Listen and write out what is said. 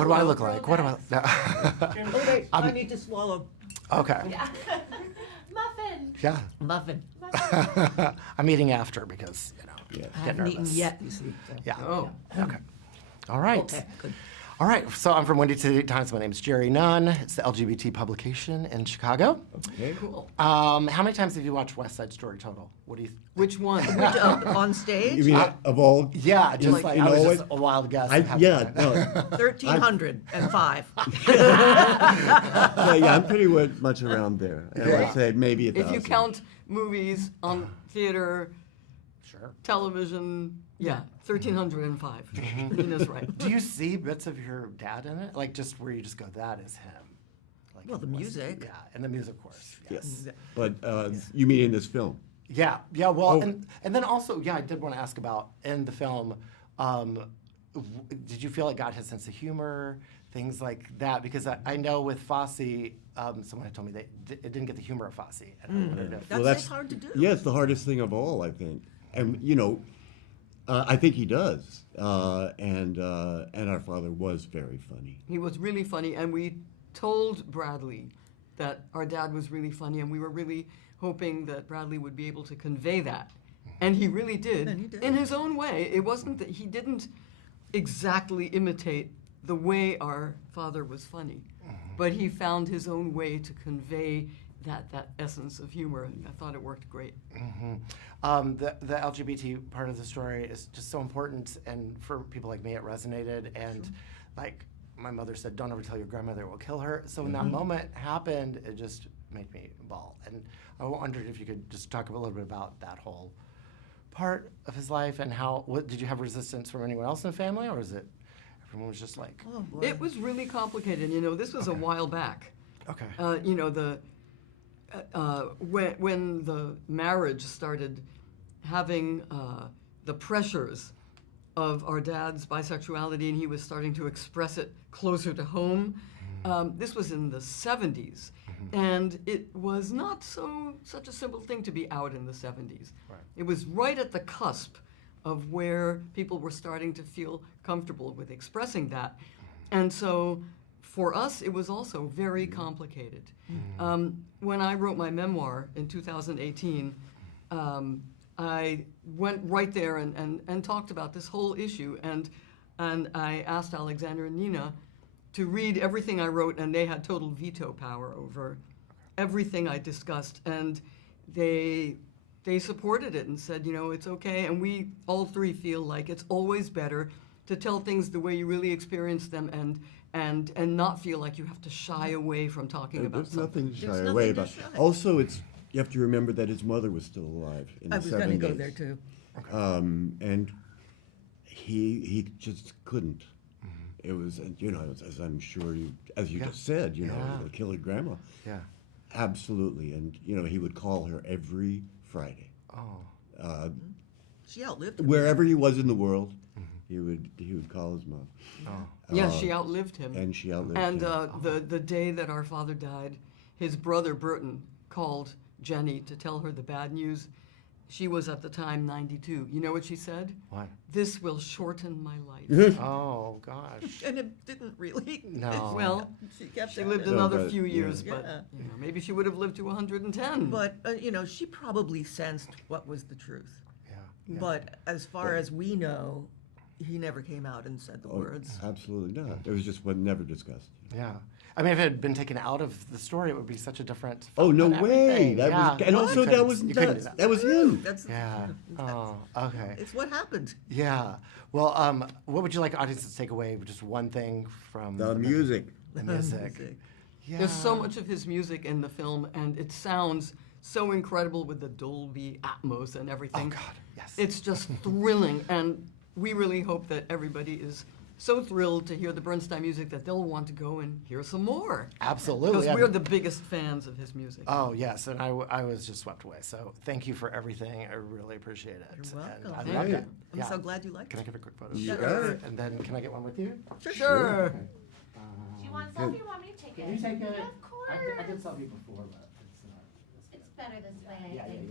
What do I look like? What do I? No. Oh, wait, I need to swallow. Okay. Yeah. Muffin. Yeah. Muffin. I'm eating after because I get haven't eaten nervous. yet, you see. So. Yeah. Oh. Okay. All right. Okay, good. All right. So I'm from Windy City Times. My name's Jerry Nunn. It's the LGBT publication in Chicago. Okay, cool. How many times have you watched West Side Story total? What do you? Which one? Which, on stage? You mean of all? Yeah, just like you I was know just a wild guess. Yeah, no. 1,305. Yeah, I'm pretty much around there. I would say maybe 1,000. If you count movies on theater, Sure. television, yeah, 1,305. Nina's right. Do you see bits of your dad in it? Like just where you just go, that is him. Like Well, the in West- music. Yeah, and the music, of course. Yes. Yes. But you mean in this film? Yeah, yeah. Well, Oh. and then also, yeah, I did want to ask about in the film. Did you feel it got his sense of humor, things like that? Because I know with Fosse, someone had told me that it didn't get the humor of Fosse, and I wondered if That's hard to do. Yeah, it's the hardest thing of all, I think. And I think he does. And our father was very funny. He was really funny, and we told Bradley that our dad was really funny, and we were really hoping that Bradley would be able to convey that. And he really did, And he did. in his own way. It wasn't that he didn't exactly imitate the way our father was funny, but he found his own way to convey that essence of humor, and I thought it worked great. the LGBT part of the story is just so important, and for people like me, it resonated. And like my mother said, "Don't ever tell your grandmother it will kill her." So when that moment happened, it just made me bawl. And I wondered if you could just talk a little bit about that whole part of his life and how. What did you have resistance from anyone else in the family, or is it everyone was just like? Oh, boy. It was really complicated. This was a while back. Okay. When the marriage started having the pressures of our dad's bisexuality, and he was starting to express it closer to home. This was in the 70s, and it was not such a simple thing to be out in the 70s. Right. It was right at the cusp of where people were starting to feel comfortable with expressing that. And so for us, it was also very complicated. When I wrote my memoir in 2018, I went right there and talked about this whole issue, and I asked Alexander and Nina to read everything I wrote, and they had total veto power over everything I discussed, and they supported it and said, it's okay, and we all three feel like it's always better to tell things the way you really experience them, and not feel like you have to shy away from talking about There's something. nothing to There's shy nothing away to about. shy. Also, you have to remember that his mother was still alive in the I 70s. was going to go there, too. And he just couldn't. It was, as I'm sure as you just said, the killer grandma. Yeah. Absolutely, and he would call her every Friday. Oh. She outlived him. Wherever he was in the world, he would call his mom. Oh. Yeah, she outlived him. And she outlived And him. the day that our father died, his brother Burton called Jenny to tell her the bad news. She was at the time 92. You know what she said? What? "This will shorten my life." Oh gosh. And it didn't really. No. Well, She kept she at lived it. another but- few yeah. years, Yeah. but maybe she would have lived to 110. But, she probably sensed what was the truth. Yeah. But as far as we know, he never came out and said the words. Absolutely not. It was just never discussed. Yeah. I mean, if it had been taken out of the story, it would be such a different. Oh no film and way! everything. That Yeah. was, and You also couldn't- that was you couldn't do nuts. That was him. That's Yeah. Oh. Okay. It's what happened. Yeah. Well, what would you like audiences to take away? Just one thing from The music. The music. Yeah. There's so much of his music in the film, and it sounds so incredible with the Dolby Atmos and everything. Oh God. Yes. It's just thrilling, and we really hope that everybody is so thrilled to hear the Bernstein music that they'll want to go and hear some more. Absolutely. Because I we're mean- the biggest fans of his music. Oh yes, and I was just swept away. So thank you for everything. I really appreciate it. You're welcome. And I Thank loved you. it. I'm Yeah. so glad you liked Can I it. get a quick photo? You got it. And then can I get one with you? Sure. Okay. Do you want a selfie or want me to take it? Can you take it? Yeah, of course. I did selfie before, but it's not. It's better this way. Yeah, yeah, yeah.